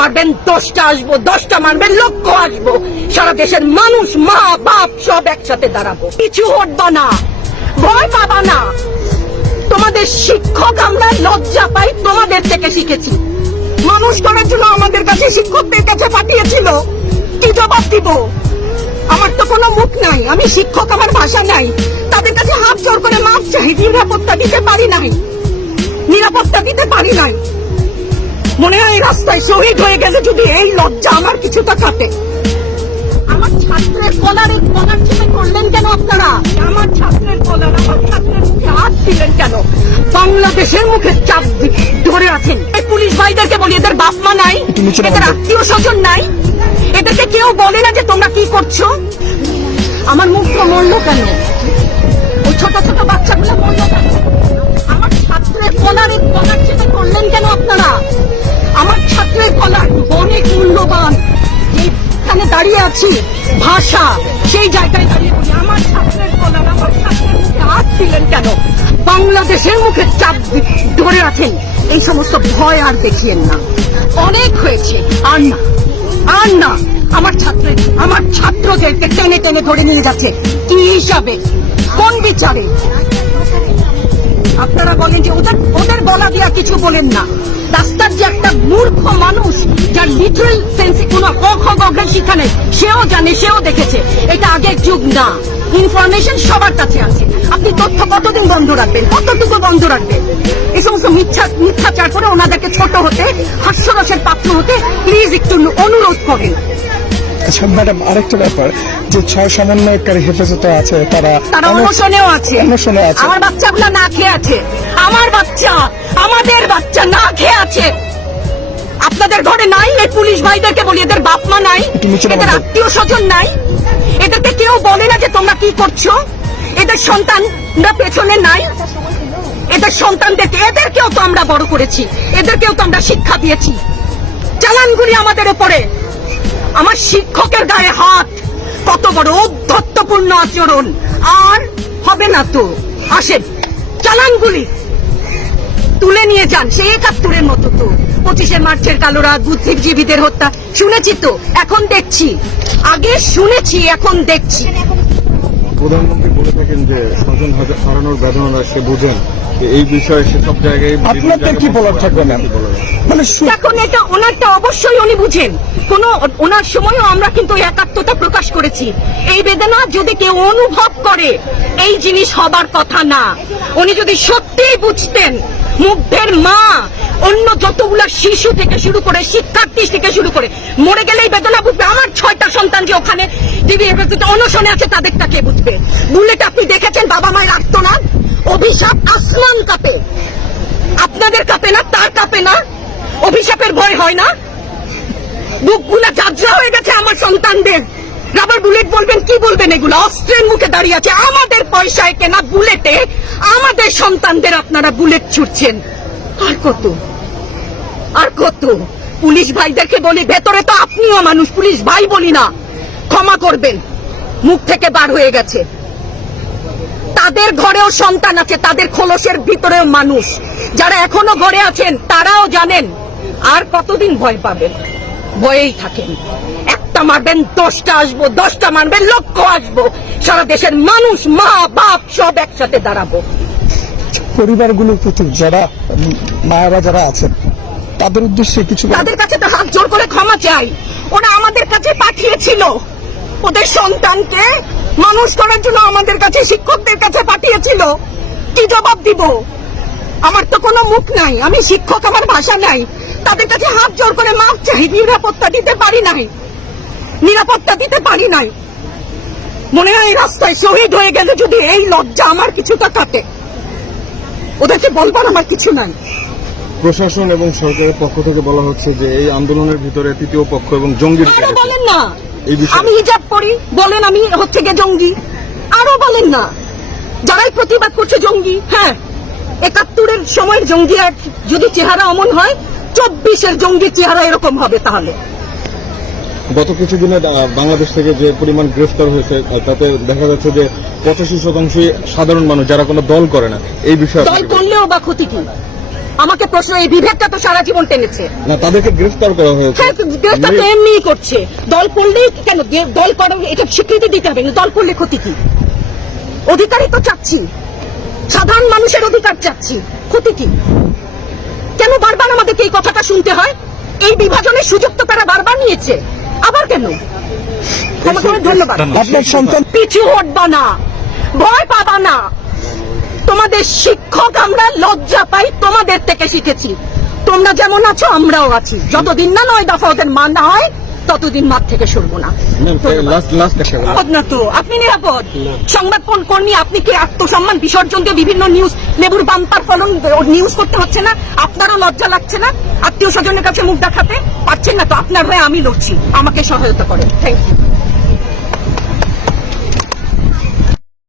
মারবেন 10টা আসবো, 10টা মারবেন লক্ষ আসবো, সারা দেশের মানুষ মা বাপ সব একসাথে দাঁড়াবো। কিছু হটবা না, ভয় পাবা না। তোমাদের শিক্ষক আমরা লজ্জা পাই, তোমাদের থেকে শিখেছি। মানুষ করার জন্য আমাদের কাছে শিক্ষকদের কাছে পাঠিয়েছিল, কি জবাব দিব? আমার তো কোনো মুখ নাই, আমি শিক্ষক, আমার ভাষা নাই। তাদের কাছে হাত জোর করে মাপ চাই, নিরাপত্তা দিতে পারি নাই, নিরাপত্তা দিতে পারি নাই। মনে হয় এই রাস্তায় শহীদ হয়ে গেছে যদি এই লজ্জা আমার কিছুটা কাটে। আমার ছাত্রের কলার চেপে করলেন কেন আপনারা? আমার ছাত্রের কলার, আমার ছাত্রের মুখে হাত দিলেন কেন? বাংলাদেশের মুখে চাপ ধরে আছেন। এই পুলিশ ভাইদেরকে বলি, এদের বাপ মা নাই, এদের আত্মীয় স্বজন নাই, এদেরকে কেউ বলে না যে তোমরা কি করছো? আমার মুখ মরলো কেন? ওই ছোট ছোট বাচ্চাগুলো মরলো কেন? আমার ছাত্রের কলার চেপে করলেন কেন আপনারা? আমার ছাত্রের কলার অনেক মূল্যবান, যেখানে দাঁড়িয়ে আছি ভাষা, সেই জায়গায় দাঁড়িয়ে বলি আমার ছাত্রের কলার, আমার ছাত্রের মুখে হাত দিলেন কেন? বাংলাদেশের মুখে চাপ ধরে আছেন। এই সমস্ত ভয় আর দেখিয়েন না, অনেক হয়েছে, আর না, আর না। আমার ছাত্রদেরকে টেনে টেনে ধরে নিয়ে যাচ্ছে, কি হিসাবে, কোন বিচারে? আপনারা বলেন যে ওদের গলা দিয়া কিছু বলেন না। রাস্তার যে একটা মূর্খ মানুষ, যার লিটারাল সেন্সে কোনো শিক্ষা নেই, সেও জানে, সেও দেখেছে। এটা আগের যুগ না, ইনফরমেশন সবার কাছে আছে। আপনি তথ্য কতদিন বন্ধ রাখবেন, কতটুকু বন্ধ রাখবেন? এই সমস্ত মিথ্যাচার করে ওনাদেরকে ছোট হতে, হাস্যরসের পাত্র হতে প্লিজ একটু অনুরোধ করেন। আচ্ছা ম্যাডাম, আরেকটা ব্যাপার, যে 6 সমন্বয়কারী হেফাজতে আছে, তারা অনশনেও আছে। আমার বাচ্চাগুলো না খেয়ে আছে, আমার বাচ্চা, আমাদের বাচ্চা না খেয়ে আছে। আপনাদের ঘরে নাই? এই পুলিশ ভাইদেরকে বলি, এদের বাপ মা নাই, এদের আত্মীয় স্বজন নাই, এদেরকে কেউ বলে না যে তোমরা কি করছো? এদের সন্তানরা পেছনে নাই, এদের সন্তানদেরকে, এদেরকেও তো আমরা বড় করেছি, এদেরকেও তো আমরা শিক্ষা দিয়েছি। চালানগুলি আমাদের উপরে। আমার শিক্ষকের গায়ে হাত, কত বড় ঔদ্ধত্যপূর্ণ আচরণ! আর হবে না তো, আসেন চালানগুলি তুলে নিয়ে যান, সেই 71-এর মতো তো। 25শে মার্চের কালো রাত, বুদ্ধিজীবীদের হত্যা শুনেছি তো, এখন দেখছি। আগে শুনেছি, এখন দেখছি। প্রধানমন্ত্রী বলে থাকেন যে স্বজন হারানোর বেদনা সে বোঝেন, এই বিষয়ে সে সব জায়গায় আপনাদের কি বলার থাকবে না? মানে এখন এটা ওনারটা অবশ্যই উনি বুঝেন। ওনার সময়ও আমরা কিন্তু একাত্মতা প্রকাশ করেছি। এই বেদনা যদি কেউ অনুভব করে, এই জিনিস হবার কথা না। উনি যদি সত্যিই বুঝতেন, মুগ্ধের মা, অন্য যতগুলা শিশু থেকে শুরু করে, শিক্ষার্থী থেকে শুরু করে, মরে গেলে এই বেদনা বুঝবে। আমার 6টা সন্তান যে ওখানে অনশনে আছে, তাদেরটা কে বুঝবে? বুলেট আপনি দেখেছেন বাবা মায়ের আর্তনাদ, অভিশাপ, আসমান কাঁপে। আপনাদের কাঁপে না? তার কাঁপে না? অভিশাপের ভয় হয় না? বুকগুলা যাত্রা হয়ে গেছে আমার সন্তানদের। রাবার বুলেট বলবেন, কি বলবেন? এগুলো অস্ত্রের মুখে দাঁড়িয়ে আছে, আমাদের পয়সায় কেনা বুলেটে আমাদের সন্তানদের আপনারা বুলেট ছুটছেন। আর কত, আর কত? পুলিশ ভাইদেরকে বলি, ভেতরে তো আপনিও মানুষ, পুলিশ ভাই বলি না, ক্ষমা করবেন, মুখ থেকে বার হয়ে গেছে। তাদের ঘরেও সন্তান আছে, তাদের খোলসের ভিতরেও মানুষ। যারা এখনো ঘরে আছেন তারাও জানেন আর কতদিন ভয় পাবেন। ভয়েই থাকেন। একটা মারবেন 10টা আসবো, 10টা মারবেন লক্ষ আসবো, সারা দেশের মানুষ মা বাপ সব একসাথে দাঁড়াবো। পরিবারগুলো প্রতি যারা মায়েরা যারা আছেন, তাদের উদ্দেশ্যে কিছু, তাদের কাছে তো হাত জোর করে ক্ষমা চাই। ওরা আমাদের কাছে পাঠিয়েছিল ওদের সন্তানকে মানুষ করার জন্য, আমাদের কাছে শিক্ষকদের কাছে পাঠিয়েছিল, কি জবাব দিব? আমার তো কোনো মুখ নাই, আমি শিক্ষক, আমার ভাষা নাই। তাদের কাছে হাত জোর করে মাপ চাই, নিরাপত্তা দিতে পারি নাই, নিরাপত্তা দিতে পারি নাই। মনে হয় এই রাস্তায় শহীদ হয়ে গেলে যদি এই লজ্জা আমার কিছুটা কাটে। ওদেরকে বলবার আমার কিছু নাই। প্রশাসন এবং সরকারের পক্ষ থেকে বলা হচ্ছে যে এই আন্দোলনের ভিতরে তৃতীয় পক্ষ এবং জঙ্গি বলেন না, এই বিষয়ে আমি হিজাব পরি বলেন আমি হচ্ছে গিয়ে জঙ্গি, আরো বলেন না যারাই প্রতিবাদ করছে জঙ্গি। হ্যাঁ, 71-এর সময়ের জঙ্গি যদি চেহারা অমন হয়, 24-এর জঙ্গি চেহারা এরকম হবে। তাহলে গত কিছুদিনে বাংলাদেশ থেকে যে পরিমাণ গ্রেফতার হয়েছে, তাতে দেখা যাচ্ছে যে 85% সাধারণ মানুষ, যারা কোনো দল করে না। এই বিষয়ে দল করলেও বা ক্ষতি কি? আমাকে প্রশ্ন, এই বিভেদটা তো সারা জীবন টেনেছে। না, তাদেরকে গ্রেফতার করা হয়েছে। হ্যাঁ, দেশটা তো এমনিই করছে। দল করলেই কেন, দল করা এটা স্বীকৃতি দিতে হবে, দল করলে ক্ষতি কি? অধিকারই তো চাচ্ছি, সাধারণ মানুষের অধিকার চাচ্ছি, ক্ষতি কি? কেন বারবার আমাদেরকে এই কথাটা শুনতে হয়? এই বিভাজনের সুযোগ তো তারা বারবার নিয়েছে, আবার কেন? ক্ষমা করে ধন্যবাদ। আপনার সন্তান পিছু হটবা না, ভয় পাবা না। তোমাদের শিক্ষক আমরা লজ্জা পাই, তোমাদের থেকে শিখেছি। তোমরা যেমন আছো আমরাও আছি, যতদিন না 9 দফা ওদের মানা হয় ততদিন মাঠ থেকে সরবো না। লাস্ট একটা কথা। নিরাপদ না তো, আপনি নিরাপদ? সংবাদ কর্মী আপনি কি আত্মসম্মান বিসর্জন দিয়ে বিভিন্ন নিউজ, লেবুর বাম্পার ফলন নিউজ করতে হচ্ছে না? আপনারও লজ্জা লাগছে না আত্মীয় স্বজনের কাছে মুখ দেখাতে? পারছেন না তো, আপনার হয়ে আমি লড়ছি, আমাকে সহায়তা করেন। Thank you.